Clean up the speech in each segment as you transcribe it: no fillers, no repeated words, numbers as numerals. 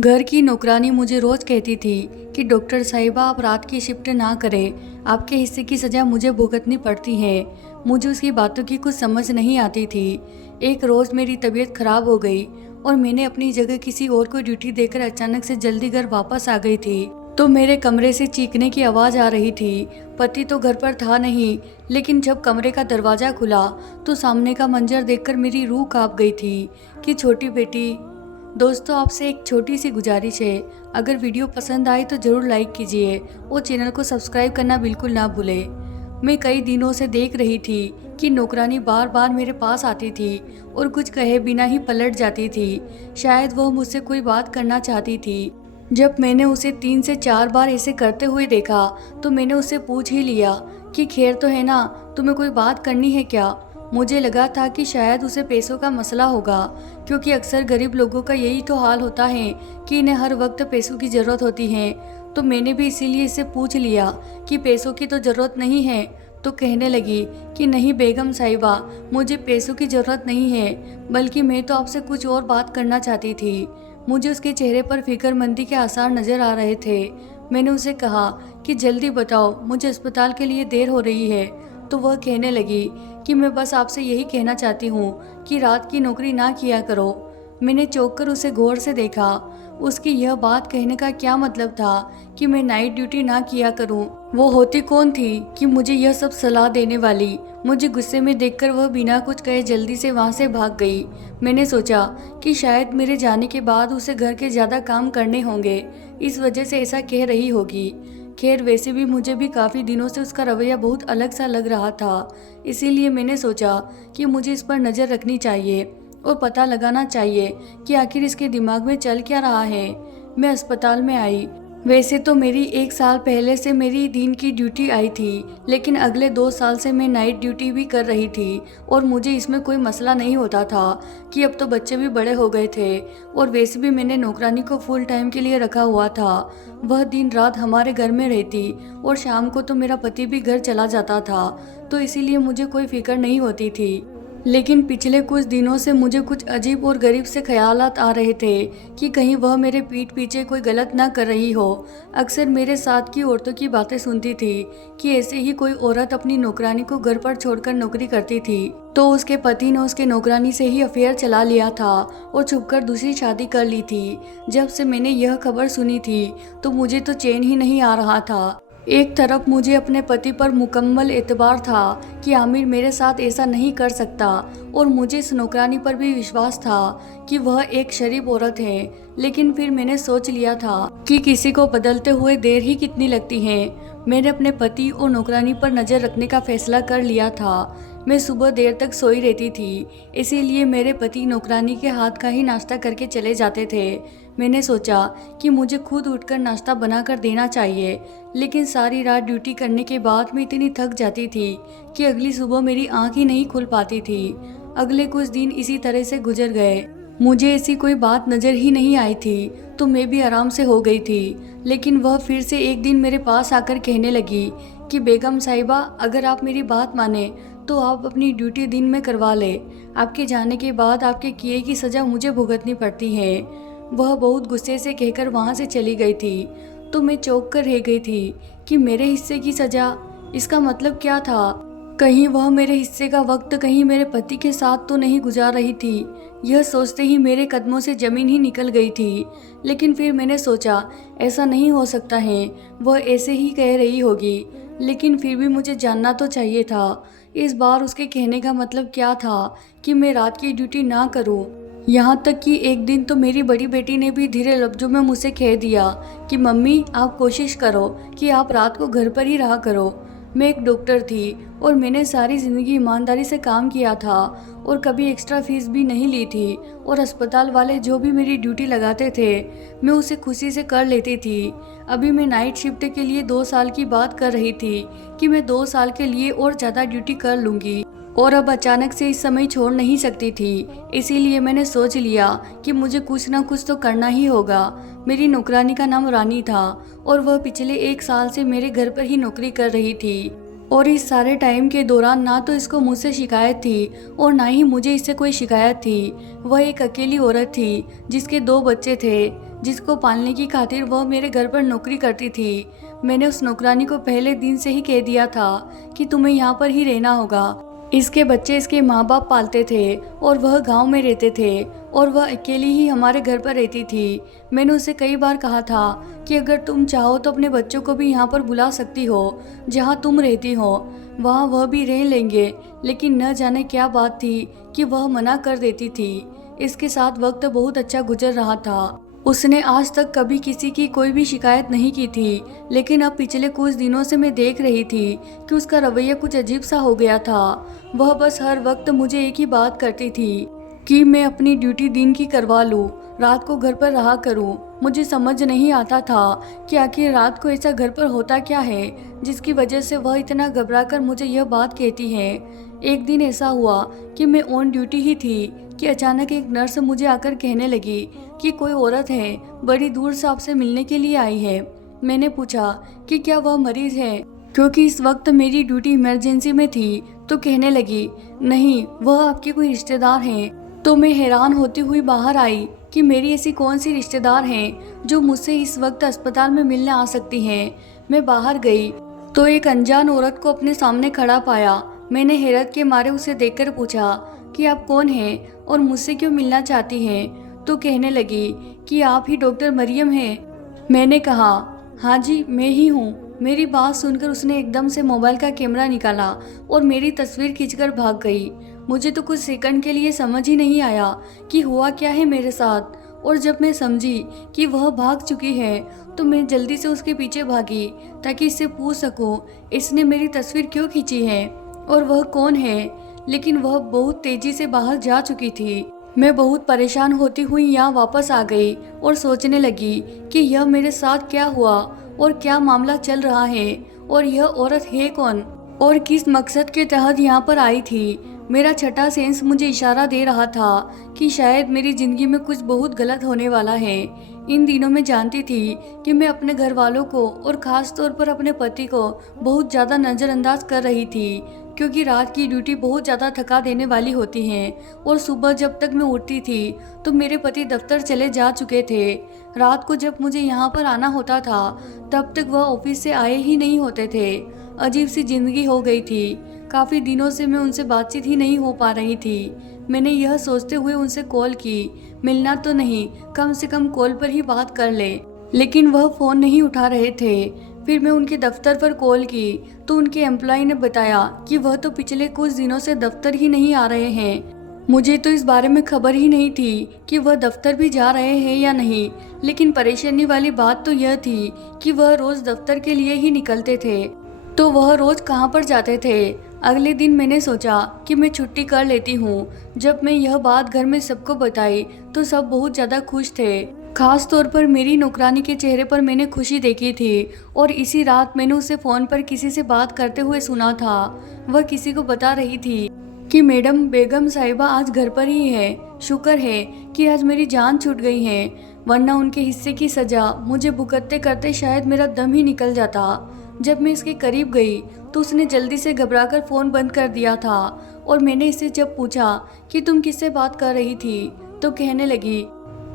घर की नौकरानी मुझे रोज कहती थी कि डॉक्टर साहिबा आप रात की शिफ्ट ना करें, आपके हिस्से की सज़ा मुझे भुगतनी पड़ती है। मुझे उसकी बातों की कुछ समझ नहीं आती थी। एक रोज़ मेरी तबीयत खराब हो गई और मैंने अपनी जगह किसी और को ड्यूटी देकर अचानक से जल्दी घर वापस आ गई थी तो मेरे कमरे से चीखने की आवाज़ आ रही थी। पति तो घर पर था नहीं, लेकिन जब कमरे का दरवाज़ा खुला तो सामने का मंजर देखकर मेरी रूह कांप गई थी कि छोटी बेटी। दोस्तों, आपसे एक छोटी सी गुजारिश है, अगर वीडियो पसंद आए तो ज़रूर लाइक कीजिए और चैनल को सब्सक्राइब करना बिल्कुल ना भूलें। मैं कई दिनों से देख रही थी कि नौकरानी बार बार मेरे पास आती थी और कुछ कहे बिना ही पलट जाती थी। शायद वह मुझसे कोई बात करना चाहती थी। जब मैंने उसे 3 से 4 बार ऐसे करते हुए देखा तो मैंने उससे पूछ ही लिया कि खैर तो है ना, तुम्हें कोई बात करनी है क्या। मुझे लगा था कि शायद उसे पैसों का मसला होगा, क्योंकि अक्सर गरीब लोगों का यही तो हाल होता है कि इन्हें हर वक्त पैसों की ज़रूरत होती है। तो मैंने भी इसीलिए इससे पूछ लिया कि पैसों की तो ज़रूरत नहीं है। तो कहने लगी कि नहीं बेगम साहिबा, मुझे पैसों की ज़रूरत नहीं है, बल्कि मैं तो आपसे कुछ और बात करना चाहती थी। मुझे उसके चेहरे पर फिक्रमंदी के आसार नज़र आ रहे थे। मैंने उसे कहा कि जल्दी बताओ, मुझे अस्पताल के लिए देर हो रही है। तो वह कहने लगी कि मैं बस आपसे यही कहना चाहती हूँ कि रात की नौकरी ना किया करो। मैंने चौंक कर उसे गौर से देखा। उसकी यह बात कहने का क्या मतलब था कि मैं नाइट ड्यूटी ना किया करूं। वो होती कौन थी कि मुझे यह सब सलाह देने वाली। मुझे गुस्से में देखकर वह बिना कुछ कहे जल्दी से वहां से भाग गई। मैंने सोचा कि शायद मेरे जाने के बाद उसे घर के ज़्यादा काम करने होंगे, इस वजह से ऐसा कह रही होगी। खैर, वैसे भी मुझे भी काफ़ी दिनों से उसका रवैया बहुत अलग सा लग रहा था। इसीलिए मैंने सोचा कि मुझे इस पर नज़र रखनी चाहिए और पता लगाना चाहिए कि आखिर इसके दिमाग में चल क्या रहा है। मैं अस्पताल में आई। वैसे तो मेरी 1 साल पहले से मेरी दिन की ड्यूटी आई थी, लेकिन अगले 2 साल से मैं नाइट ड्यूटी भी कर रही थी और मुझे इसमें कोई मसला नहीं होता था कि अब तो बच्चे भी बड़े हो गए थे। और वैसे भी मैंने नौकरानी को फुल टाइम के लिए रखा हुआ था। वह दिन रात हमारे घर में रहती और शाम को तो मेरा पति भी घर चला जाता था, तो इसीलिए मुझे कोई फिक्र नहीं होती थी। लेकिन पिछले कुछ दिनों से मुझे कुछ अजीब और गरीब से ख्यालात आ रहे थे कि कहीं वह मेरे पीठ पीछे कोई गलत ना कर रही हो। अक्सर मेरे साथ की औरतों की बातें सुनती थी कि ऐसे ही कोई औरत अपनी नौकरानी को घर पर छोड़कर नौकरी करती थी, तो उसके पति ने उसके नौकरानी से ही अफेयर चला लिया था और छुपकर दूसरी शादी कर ली थी। जब से मैंने यह खबर सुनी थी तो मुझे तो चैन ही नहीं आ रहा था। एक तरफ मुझे अपने पति पर मुकम्मल एतबार था कि आमिर मेरे साथ ऐसा नहीं कर सकता, और मुझे इस नौकरानी पर भी विश्वास था कि वह एक शरीफ औरत है। लेकिन फिर मैंने सोच लिया था कि किसी को बदलते हुए देर ही कितनी लगती है। मैंने अपने पति और नौकरानी पर नज़र रखने का फैसला कर लिया था। मैं सुबह देर तक सोई रहती थी, इसीलिए मेरे पति नौकरानी के हाथ का ही नाश्ता करके चले जाते थे। मैंने सोचा कि मुझे खुद उठकर नाश्ता बनाकर देना चाहिए, लेकिन सारी रात ड्यूटी करने के बाद मैं इतनी थक जाती थी कि अगली सुबह मेरी आंख ही नहीं खुल पाती थी। अगले कुछ दिन इसी तरह से गुजर गए। मुझे ऐसी कोई बात नज़र ही नहीं आई थी, तो मैं भी आराम से हो गई थी। लेकिन वह फिर से एक दिन मेरे पास आकर कहने लगी कि बेगम साहिबा, अगर आप मेरी बात माने तो आप अपनी ड्यूटी दिन में करवा ले। आपके जाने के बाद आपके किए की सज़ा मुझे भुगतनी पड़ती है। वह बहुत गुस्से से कहकर वहाँ से चली गई थी, तो मैं चौंक कर रह गई थी कि मेरे हिस्से की सज़ा, इसका मतलब क्या था। कहीं वह मेरे हिस्से का वक्त कहीं मेरे पति के साथ तो नहीं गुजार रही थी। यह सोचते ही मेरे कदमों से ज़मीन ही निकल गई थी। लेकिन फिर मैंने सोचा ऐसा नहीं हो सकता है, वह ऐसे ही कह रही होगी। लेकिन फिर भी मुझे जानना तो चाहिए था इस बार उसके कहने का मतलब क्या था कि मैं रात की ड्यूटी ना करूं। यहाँ तक कि एक दिन तो मेरी बड़ी बेटी ने भी धीरे लफ्जों में मुझसे कह दिया कि मम्मी, आप कोशिश करो कि आप रात को घर पर ही रहा करो। मैं एक डॉक्टर थी और मैंने सारी ज़िंदगी ईमानदारी से काम किया था और कभी एक्स्ट्रा फीस भी नहीं ली थी, और अस्पताल वाले जो भी मेरी ड्यूटी लगाते थे मैं उसे खुशी से कर लेती थी। अभी मैं नाइट शिफ्ट के लिए 2 साल की बात कर रही थी कि मैं 2 साल के लिए और ज़्यादा ड्यूटी कर लूँगी, और अब अचानक से इस समय छोड़ नहीं सकती थी। इसीलिए मैंने सोच लिया कि मुझे कुछ ना कुछ तो करना ही होगा। मेरी नौकरानी का नाम रानी था और वह पिछले 1 साल से मेरे घर पर ही नौकरी कर रही थी, और इस सारे टाइम के दौरान ना तो इसको मुझसे शिकायत थी और ना ही मुझे इससे कोई शिकायत थी। वह एक अकेली औरत थी जिसके 2 बच्चे थे। जिसको पालने की खातिर वह मेरे घर पर नौकरी करती थी। मैंने उस नौकरानी को पहले दिन से ही कह दिया था कि तुम्हें यहाँ पर ही रहना होगा। इसके बच्चे इसके माँ बाप पालते थे और वह गांव में रहते थे और वह अकेली ही हमारे घर पर रहती थी। मैंने उसे कई बार कहा था कि अगर तुम चाहो तो अपने बच्चों को भी यहाँ पर बुला सकती हो, जहाँ तुम रहती हो वहाँ वह भी रह लेंगे, लेकिन न जाने क्या बात थी कि वह मना कर देती थी। इसके साथ वक्त बहुत अच्छा गुजर रहा था। उसने आज तक कभी किसी की कोई भी शिकायत नहीं की थी, लेकिन अब पिछले कुछ दिनों से मैं देख रही थी कि उसका रवैया कुछ अजीब सा हो गया था। वह बस हर वक्त मुझे एक ही बात करती थी कि मैं अपनी ड्यूटी दिन की करवा लूं, रात को घर पर रहा करूं। मुझे समझ नहीं आता था कि आखिर रात को ऐसा घर पर होता क्या है जिसकी वजह से वह इतना घबराकर मुझे यह बात कहती है। एक दिन ऐसा हुआ कि मैं ऑन ड्यूटी ही थी कि अचानक एक नर्स मुझे आकर कहने लगी कि कोई औरत है, बड़ी दूर से आपसे मिलने के लिए आई है। मैंने पूछा कि क्या वह मरीज है, क्योंकि इस वक्त मेरी ड्यूटी इमरजेंसी में थी। तो कहने लगी नहीं, वह आपके कोई रिश्तेदार हैं। तो मैं हैरान होती हुई बाहर आई कि मेरी ऐसी कौन सी रिश्तेदार हैं जो मुझसे इस वक्त अस्पताल में मिलने आ सकती हैं। मैं बाहर गई तो एक अनजान औरत को अपने सामने खड़ा पाया। मैंने हैरत के मारे उसे देखकर पूछा कि आप कौन हैं और मुझसे क्यों मिलना चाहती हैं। तो कहने लगी कि आप ही डॉक्टर मरियम हैं। मैंने कहा हाँ जी, मैं ही हूँ। मेरी बात सुनकर उसने एकदम से मोबाइल का कैमरा निकाला और मेरी तस्वीर खींचकर भाग गई। मुझे तो कुछ सेकंड के लिए समझ ही नहीं आया कि हुआ क्या है मेरे साथ। और जब मैं समझी कि वह भाग चुकी है तो मैं जल्दी से उसके पीछे भागी ताकि इससे पूछ सकूं इसने मेरी तस्वीर क्यों खींची है और वह कौन है। लेकिन वह बहुत तेजी से बाहर जा चुकी थी। मैं बहुत परेशान होती हुई यहाँ वापस आ गई और सोचने लगी कि यह मेरे साथ क्या हुआ और क्या मामला चल रहा है और यह औरत है कौन और किस मकसद के तहत यहाँ पर आई थी। मेरा छठा सेंस मुझे इशारा दे रहा था कि शायद मेरी जिंदगी में कुछ बहुत गलत होने वाला है। इन दिनों में जानती थी कि मैं अपने घर वालों को और ख़ास तौर पर अपने पति को बहुत ज़्यादा नज़रअंदाज कर रही थी, क्योंकि रात की ड्यूटी बहुत ज़्यादा थका देने वाली होती है और सुबह जब तक मैं उठती थी तो मेरे पति दफ्तर चले जा चुके थे। रात को जब मुझे यहाँ पर आना होता था तब तक वह ऑफिस से आए ही नहीं होते थे। अजीब सी जिंदगी हो गई थी। काफ़ी दिनों से मैं उनसे बातचीत ही नहीं हो पा रही थी। मैंने यह सोचते हुए उनसे कॉल की, मिलना तो नहीं, कम से कम कॉल पर ही बात कर ले, लेकिन वह फ़ोन नहीं उठा रहे थे। फिर मैं उनके दफ्तर पर कॉल की तो उनके एम्प्लॉय ने बताया कि वह तो पिछले कुछ दिनों से दफ्तर ही नहीं आ रहे हैं। मुझे तो इस बारे में खबर ही नहीं थी कि वह दफ्तर भी जा रहे हैं या नहीं, लेकिन परेशानी वाली बात तो यह थी कि वह रोज़ दफ्तर के लिए ही निकलते थे। तो वह रोज़ कहाँ पर जाते थे। अगले दिन मैंने सोचा कि मैं छुट्टी कर लेती हूँ। जब मैं यह बात घर में सबको बताई तो सब बहुत ज़्यादा खुश थे। खास तौर पर मेरी नौकरानी के चेहरे पर मैंने खुशी देखी थी और इसी रात मैंने उसे फ़ोन पर किसी से बात करते हुए सुना था। वह किसी को बता रही थी कि मैडम बेगम साहिबा आज घर पर ही है। शुक्र है कि आज मेरी जान छूट गई है, वरना उनके हिस्से की सज़ा मुझे भुगतते करते शायद मेरा दम ही निकल जाता। जब मैं इसके करीब गई तो उसने जल्दी से घबराकर फ़ोन बंद कर दिया था और मैंने इससे जब पूछा कि तुम किससे बात कर रही थी तो कहने लगी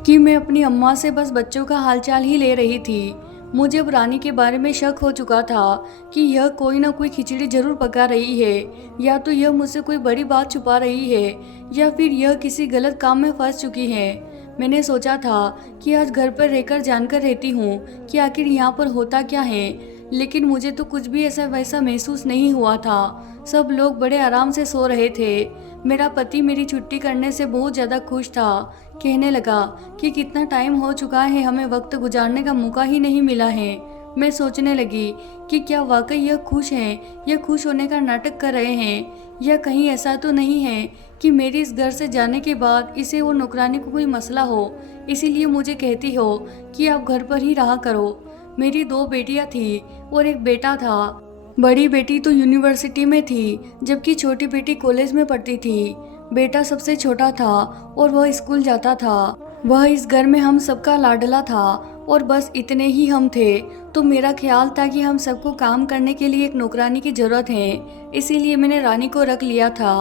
कि मैं अपनी अम्मा से बस बच्चों का हालचाल ही ले रही थी। मुझे अब रानी के बारे में शक हो चुका था कि यह कोई ना कोई खिचड़ी जरूर पका रही है, या तो यह मुझसे कोई बड़ी बात छुपा रही है या फिर यह किसी गलत काम में फंस चुकी है। मैंने सोचा था कि आज घर पर रहकर जानकर रहती हूँ कि आखिर यहाँ पर होता क्या है, लेकिन मुझे तो कुछ भी ऐसा वैसा महसूस नहीं हुआ था। सब लोग बड़े आराम से सो रहे थे। मेरा पति मेरी छुट्टी करने से बहुत ज़्यादा खुश था। कहने लगा कि कितना टाइम हो चुका है, हमें वक्त गुजारने का मौका ही नहीं मिला है। मैं सोचने लगी कि क्या वाकई यह खुश हैं या खुश होने का नाटक कर रहे हैं, या कहीं ऐसा तो नहीं है कि मेरी इस घर से जाने के बाद इसे और नौकरानी को कोई मसला हो, इसीलिए मुझे कहती हो कि आप घर पर ही रहा करो। मेरी 2 बेटियां थी और एक बेटा था। बड़ी बेटी तो यूनिवर्सिटी में थी जबकि छोटी बेटी कॉलेज में पढ़ती थी। बेटा सबसे छोटा था और वह स्कूल जाता था। वह इस घर में हम सबका लाडला था और बस इतने ही हम थे। तो मेरा ख्याल था कि हम सबको काम करने के लिए एक नौकरानी की ज़रूरत है, इसीलिए मैंने रानी को रख लिया था।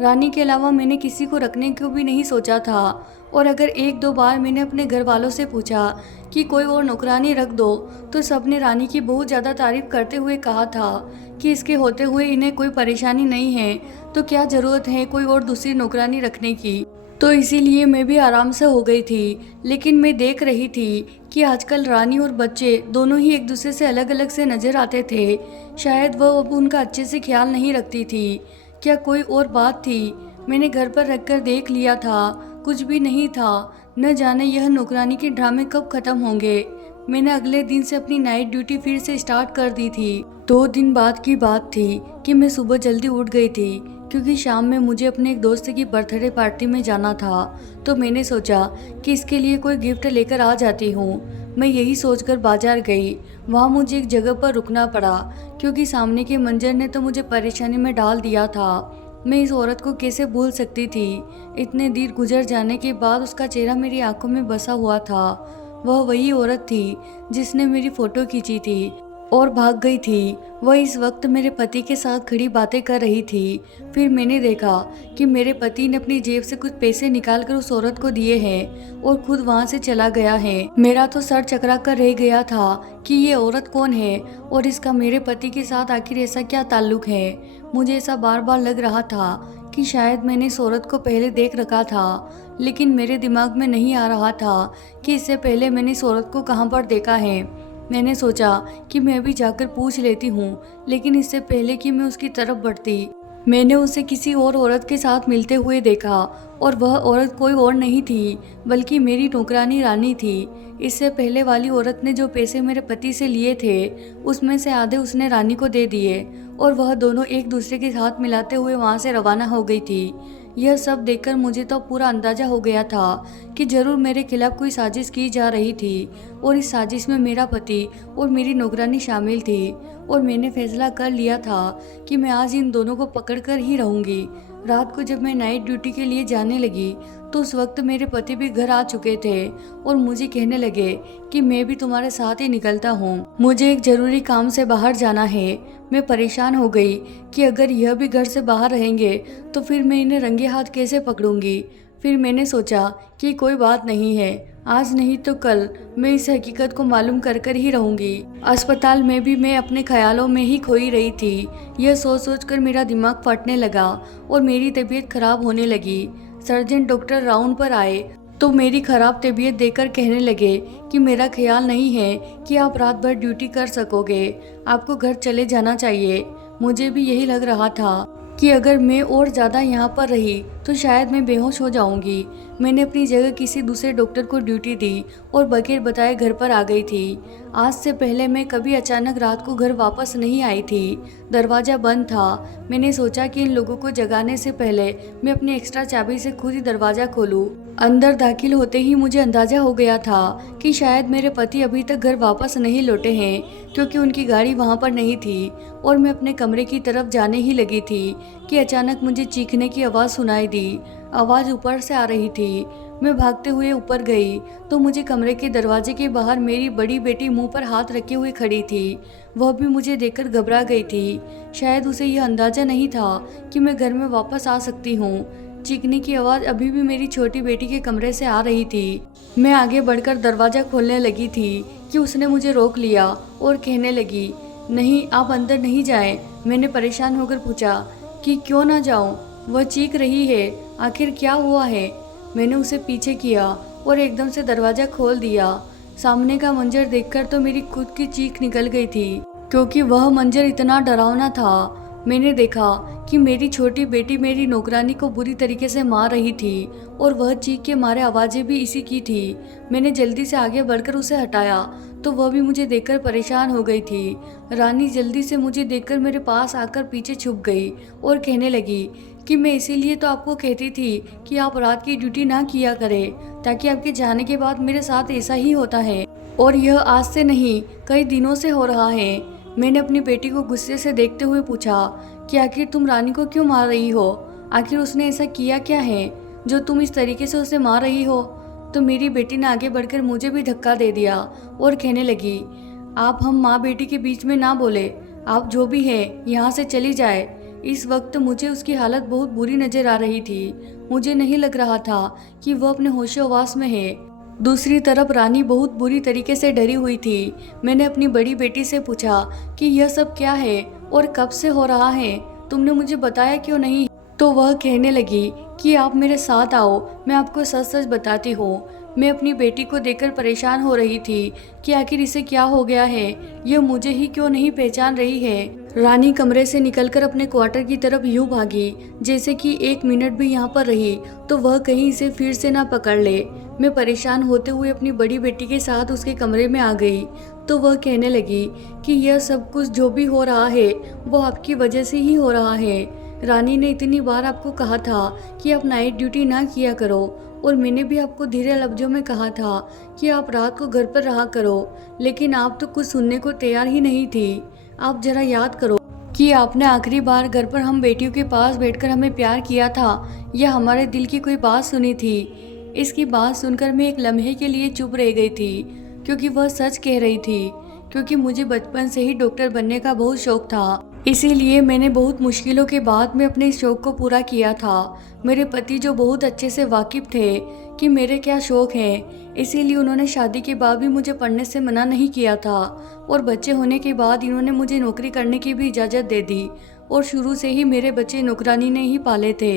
रानी के अलावा मैंने किसी को रखने को भी नहीं सोचा था। और अगर एक दो बार मैंने अपने घर वालों से पूछा कि कोई और नौकरानी रख दो, तो सबने रानी की बहुत ज़्यादा तारीफ करते हुए कहा था कि इसके होते हुए इन्हें कोई परेशानी नहीं है, तो क्या ज़रूरत है कोई और दूसरी नौकरानी रखने की। तो इसीलिए मैं भी आराम से हो गई थी। लेकिन मैं देख रही थी कि आजकल रानी और बच्चे दोनों ही एक दूसरे से अलग अलग से नज़र आते थे। शायद वह अब उनका अच्छे से ख्याल नहीं रखती थी। क्या कोई और बात थी? मैंने घर पर रखकर देख लिया था, कुछ भी नहीं था। न जाने यह नौकरानी के ड्रामे कब खत्म होंगे। मैंने अगले दिन से अपनी नाइट ड्यूटी फिर से स्टार्ट कर दी थी। 2 दिन बाद की बात थी कि मैं सुबह जल्दी उठ गई थी, क्योंकि शाम में मुझे अपने एक दोस्त की बर्थडे पार्टी में जाना था। तो मैंने सोचा कि इसके लिए कोई गिफ्ट लेकर आ जाती हूँ। मैं यही सोचकर बाजार गई। वहाँ मुझे एक जगह पर रुकना पड़ा, क्योंकि सामने के मंजर ने तो मुझे परेशानी में डाल दिया था। मैं इस औरत को कैसे भूल सकती थी? इतने दिन गुजर जाने के बाद उसका चेहरा मेरी आंखों में बसा हुआ था। वह वही औरत थी जिसने मेरी फोटो खींची थी और भाग गई थी। वह इस वक्त मेरे पति के साथ खड़ी बातें कर रही थी। फिर मैंने देखा कि मेरे पति ने अपनी जेब से कुछ पैसे निकालकर उस औरत को दिए हैं और खुद वहां से चला गया है। मेरा तो सर चकरा कर रह गया था कि ये औरत कौन है और इसका मेरे पति के साथ आखिर ऐसा क्या ताल्लुक है। मुझे ऐसा बार बार लग रहा था कि शायद मैंने इस औरत को पहले देख रखा था, लेकिन मेरे दिमाग में नहीं आ रहा था कि इससे पहले मैंने इस औरत को कहाँ पर देखा है। मैंने सोचा कि मैं अभी जाकर पूछ लेती हूँ, लेकिन इससे पहले कि मैं उसकी तरफ बढ़ती, मैंने उसे किसी और औरत के साथ मिलते हुए देखा। और वह औरत कोई और नहीं थी बल्कि मेरी नौकरानी रानी थी। इससे पहले वाली औरत ने जो पैसे मेरे पति से लिए थे, उसमें से आधे उसने रानी को दे दिए और वह दोनों एक दूसरे के साथ मिलाते हुए वहाँ से रवाना हो गई थी। यह सब देखकर मुझे तो पूरा अंदाजा हो गया था कि जरूर मेरे खिलाफ कोई साजिश की जा रही थी और इस साजिश में मेरा पति और मेरी नौकरानी शामिल थी। और मैंने फैसला कर लिया था कि मैं आज इन दोनों को पकड़कर ही रहूंगी। रात को जब मैं नाइट ड्यूटी के लिए जाने लगी तो उस वक्त मेरे पति भी घर आ चुके थे और मुझे कहने लगे कि मैं भी तुम्हारे साथ ही निकलता हूँ, मुझे एक जरूरी काम से बाहर जाना है। मैं परेशान हो गई कि अगर यह भी घर से बाहर रहेंगे तो फिर मैं इन्हें रंगे हाथ कैसे पकड़ूंगी। फिर मैंने सोचा कि कोई बात नहीं है, आज नहीं तो कल मैं इस हकीकत को मालूम कर कर ही रहूंगी। अस्पताल में भी मैं अपने ख्यालों में ही खोई रही थी। यह सोच सोच कर मेरा दिमाग फटने लगा और मेरी तबीयत खराब होने लगी। सर्जन डॉक्टर राउंड पर आए तो मेरी खराब तबीयत देखकर कहने लगे कि मेरा ख्याल नहीं है कि आप रात भर ड्यूटी कर सकोगे, आपको घर चले जाना चाहिए। मुझे भी यही लग रहा था कि अगर मैं और ज़्यादा यहाँ पर रही तो शायद मैं बेहोश हो जाऊंगी। मैंने अपनी जगह किसी दूसरे डॉक्टर को ड्यूटी दी और बगैर बताए घर पर आ गई थी। आज से पहले मैं कभी अचानक रात को घर वापस नहीं आई थी। दरवाज़ा बंद था। मैंने सोचा कि इन लोगों को जगाने से पहले मैं अपनी एक्स्ट्रा चाबी से खुद ही दरवाज़ा खोलूं। अंदर दाखिल होते ही मुझे अंदाजा हो गया था कि शायद मेरे पति अभी तक घर वापस नहीं लौटे हैं, क्योंकि उनकी गाड़ी वहाँ पर नहीं थी। और मैं अपने कमरे की तरफ जाने ही लगी थी कि अचानक मुझे चीखने की आवाज़ सुनाई दी। आवाज़ ऊपर से आ रही थी। मैं भागते हुए ऊपर गई तो मुझे कमरे के दरवाजे के बाहर मेरी बड़ी बेटी मुंह पर हाथ रखे हुए खड़ी थी। वह भी मुझे देखकर घबरा गई थी। शायद उसे यह अंदाजा नहीं था कि मैं घर में वापस आ सकती हूँ। चीखने की आवाज़ अभी भी मेरी छोटी बेटी के कमरे से आ रही थी। मैं आगे बढ़कर दरवाज़ा खोलने लगी थी कि उसने मुझे रोक लिया और कहने लगी, नहीं, आप अंदर नहीं जाएं। मैंने परेशान होकर पूछा कि क्यों ना जाऊं? वह चीख रही है, आखिर क्या हुआ है? मैंने उसे पीछे किया और एकदम से दरवाज़ा खोल दिया। सामने का मंजर देखकर तो मेरी खुद की चीख निकल गई थी, क्योंकि वह मंजर इतना डरावना था। मैंने देखा कि मेरी छोटी बेटी मेरी नौकरानी को बुरी तरीके से मार रही थी और वह चीख के मारे आवाज़ें भी इसी की थी। मैंने जल्दी से आगे बढ़कर उसे हटाया तो वह भी मुझे देखकर परेशान हो गई थी। रानी जल्दी से मुझे देखकर मेरे पास आकर पीछे छुप गई और कहने लगी कि मैं इसीलिए तो आपको कहती थी कि आप रात की ड्यूटी ना किया करें, ताकि आपके जाने के बाद मेरे साथ ऐसा ही होता है। और यह आज से नहीं, कई दिनों से हो रहा है। मैंने अपनी बेटी को गुस्से से देखते हुए पूछा कि आखिर तुम रानी को क्यों मार रही हो? आखिर उसने ऐसा किया क्या है जो तुम इस तरीके से उसे मार रही हो? तो मेरी बेटी ने आगे बढ़कर मुझे भी धक्का दे दिया और कहने लगी, आप हम माँ बेटी के बीच में ना बोले, आप जो भी है यहाँ से चली जाए। इस वक्त मुझे उसकी हालत बहुत बुरी नजर आ रही थी। मुझे नहीं लग रहा था कि वह अपने होशो-हवास में है। दूसरी तरफ रानी बहुत बुरी तरीके से डरी हुई थी। मैंने अपनी बड़ी बेटी से पूछा कि यह सब क्या है और कब से हो रहा है, तुमने मुझे बताया क्यों नहीं? तो वह कहने लगी कि आप मेरे साथ आओ, मैं आपको सच सच बताती हूँ। मैं अपनी बेटी को देखकर परेशान हो रही थी कि आखिर इसे क्या हो गया है, यह मुझे ही क्यों नहीं पहचान रही है। रानी कमरे से निकलकर अपने क्वार्टर की तरफ यूं भागी जैसे कि 1 मिनट भी यहाँ पर रही तो वह कहीं इसे फिर से ना पकड़ ले। मैं परेशान होते हुए अपनी बड़ी बेटी के साथ उसके कमरे में आ गई तो वह कहने लगी कि यह सब कुछ जो भी हो रहा है वो आपकी वजह से ही हो रहा है। रानी ने इतनी बार आपको कहा था कि आप नाइट ड्यूटी ना किया करो और मैंने भी आपको धीरे लफ्जों में कहा था कि आप रात को घर पर रहा करो, लेकिन आप तो कुछ सुनने को तैयार ही नहीं थी। आप जरा याद करो कि आपने आखिरी बार घर पर हम बेटियों के पास बैठकर हमें प्यार किया था या हमारे दिल की कोई बात सुनी थी। इसकी बात सुनकर मैं एक लम्हे के लिए चुप रह गई थी क्योंकि वह सच कह रही थी। क्योंकि मुझे बचपन से ही डॉक्टर बनने का बहुत शौक था, इसीलिए मैंने बहुत मुश्किलों के बाद में अपने इस शौक को पूरा किया था। मेरे पति जो बहुत अच्छे से वाकिफ थे कि मेरे क्या शौक हैं, इसीलिए उन्होंने शादी के बाद भी मुझे पढ़ने से मना नहीं किया था और बच्चे होने के बाद इन्होंने मुझे नौकरी करने की भी इजाज़त दे दी और शुरू से ही मेरे बच्चे नौकरानी ने ही पाले थे।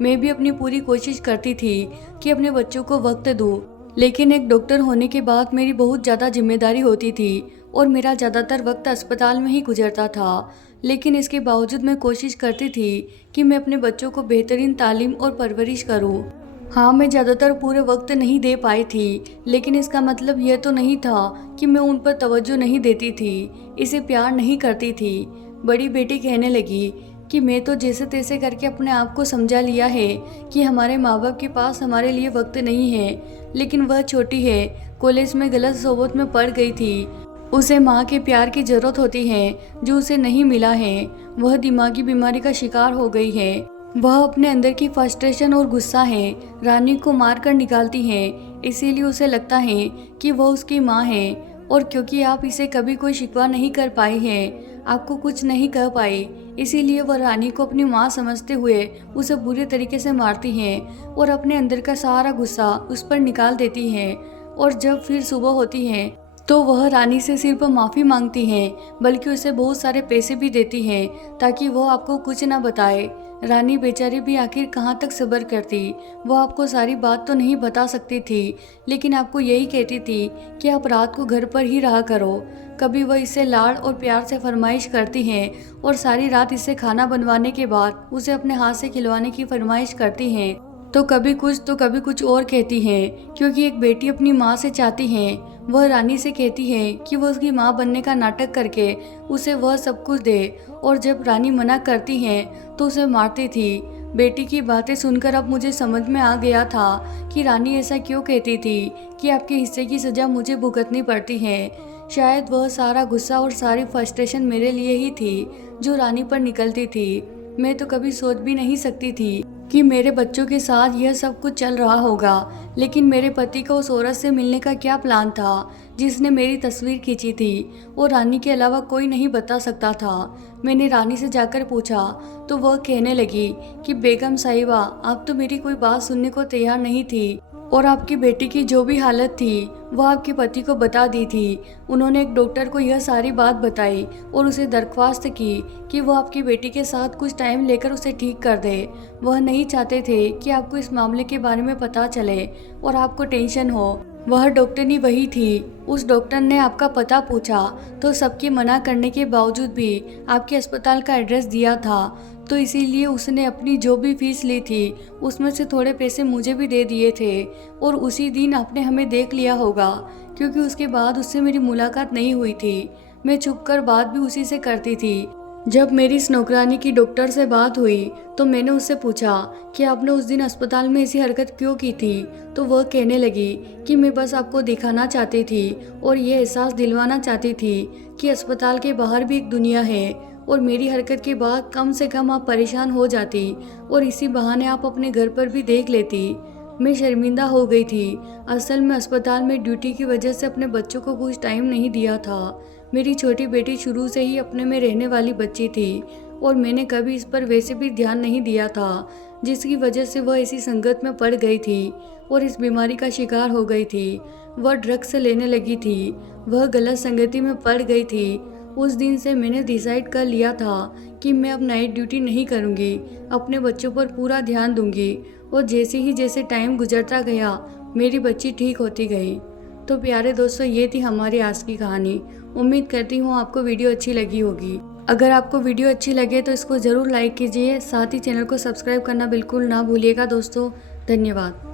मैं भी अपनी पूरी कोशिश करती थी कि अपने बच्चों को वक्त दूँ, लेकिन एक डॉक्टर होने के बाद मेरी बहुत ज़्यादा जिम्मेदारी होती थी और मेरा ज़्यादातर वक्त अस्पताल में ही गुजरता था। लेकिन इसके बावजूद मैं कोशिश करती थी कि मैं अपने बच्चों को बेहतरीन तालीम और परवरिश करूं। हाँ, मैं ज़्यादातर पूरे वक्त नहीं दे पाई थी, लेकिन इसका मतलब यह तो नहीं था कि मैं उन पर तवज्जो नहीं देती थी, इसे प्यार नहीं करती थी। बड़ी बेटी कहने लगी कि मैं तो जैसे तैसे करके अपने आप को समझा लिया है कि हमारे माँ बाप के पास हमारे लिए वक्त नहीं है, लेकिन वह छोटी है, कॉलेज में गलत सोबत में पड़ गई थी। उसे माँ के प्यार की ज़रूरत होती है जो उसे नहीं मिला है। वह दिमागी बीमारी का शिकार हो गई है। वह अपने अंदर की फ्रस्ट्रेशन और गुस्सा है रानी को मार कर निकालती है, इसीलिए उसे लगता है कि वह उसकी माँ है। और क्योंकि आप इसे कभी कोई शिकवा नहीं कर पाई है, आपको कुछ नहीं कह पाई, इसीलिए वह रानी को अपनी माँ समझते हुए उसे बुरे तरीके से मारती है और अपने अंदर का सारा गुस्सा उस पर निकाल देती है। और जब फिर सुबह होती है तो वह रानी से सिर्फ माफ़ी मांगती हैं, बल्कि उसे बहुत सारे पैसे भी देती हैं ताकि वह आपको कुछ ना बताए। रानी बेचारी भी आखिर कहाँ तक सब्र करती। वह आपको सारी बात तो नहीं बता सकती थी, लेकिन आपको यही कहती थी कि आप रात को घर पर ही रहा करो। कभी वह इससे लाड़ और प्यार से फरमाइश करती हैं और सारी रात इससे खाना बनवाने के बाद उसे अपने हाथ से खिलवाने की फरमाइश करती हैं। तो कभी कुछ और कहती हैं, क्योंकि एक बेटी अपनी माँ से चाहती है। वह रानी से कहती है कि वह उसकी माँ बनने का नाटक करके उसे वह सब कुछ दे, और जब रानी मना करती है तो उसे मारती थी। बेटी की बातें सुनकर अब मुझे समझ में आ गया था कि रानी ऐसा क्यों कहती थी कि आपके हिस्से की सज़ा मुझे भुगतनी पड़ती है। शायद वह सारा गुस्सा और सारी फ्रस्ट्रेशन मेरे लिए ही थी जो रानी पर निकलती थी। मैं तो कभी सोच भी नहीं सकती थी कि मेरे बच्चों के साथ यह सब कुछ चल रहा होगा, लेकिन मेरे पति को उस औरत से मिलने का क्या प्लान था जिसने मेरी तस्वीर खींची थी, और रानी के अलावा कोई नहीं बता सकता था। मैंने रानी से जाकर पूछा तो वह कहने लगी कि बेगम साहिबा, आप तो मेरी कोई बात सुनने को तैयार नहीं थी और आपकी बेटी की जो भी हालत थी वह आपके पति को बता दी थी। उन्होंने एक डॉक्टर को यह सारी बात बताई और उसे दरख्वास्त की कि वह आपकी बेटी के साथ कुछ टाइम लेकर उसे ठीक कर दे। वह नहीं चाहते थे कि आपको इस मामले के बारे में पता चले और आपको टेंशन हो। वह डॉक्टरनी वही थी। उस डॉक्टर ने आपका पता पूछा तो सबके मना करने के बावजूद भी आपके अस्पताल का एड्रेस दिया था, तो इसीलिए उसने अपनी जो भी फीस ली थी उसमें से थोड़े पैसे मुझे भी दे दिए थे। और उसी दिन आपने हमें देख लिया होगा, क्योंकि उसके बाद उससे मेरी मुलाकात नहीं हुई थी। मैं छुप कर बात भी उसी से करती थी। जब मेरी इस नौकरानी की डॉक्टर से बात हुई तो मैंने उससे पूछा कि आपने उस दिन अस्पताल में ऐसी हरकत क्यों की थी, तो वह कहने लगी कि मैं बस आपको दिखाना चाहती थी और ये एहसास दिलवाना चाहती थी कि अस्पताल के बाहर भी एक दुनिया है, और मेरी हरकत के बाद कम से कम आप परेशान हो जाती और इसी बहाने आप अपने घर पर भी देख लेती। मैं शर्मिंदा हो गई थी। असल में अस्पताल में ड्यूटी की वजह से अपने बच्चों को कुछ टाइम नहीं दिया था। मेरी छोटी बेटी शुरू से ही अपने में रहने वाली बच्ची थी और मैंने कभी इस पर वैसे भी ध्यान नहीं दिया था, जिसकी वजह से वह ऐसी संगत में पड़ गई थी और इस बीमारी का शिकार हो गई थी। वह ड्रग्स लेने लगी थी, वह गलत संगति में पड़ गई थी। उस दिन से मैंने डिसाइड कर लिया था कि मैं अब नाइट ड्यूटी नहीं करूँगी, अपने बच्चों पर पूरा ध्यान दूंगी। और जैसे टाइम गुजरता गया मेरी बच्ची ठीक होती गई। तो प्यारे दोस्तों, ये थी हमारी आज की कहानी। उम्मीद करती हूँ आपको वीडियो अच्छी लगी होगी। अगर आपको वीडियो अच्छी लगे तो इसको ज़रूर लाइक कीजिए, साथ ही चैनल को सब्सक्राइब करना बिल्कुल ना भूलिएगा दोस्तों। धन्यवाद।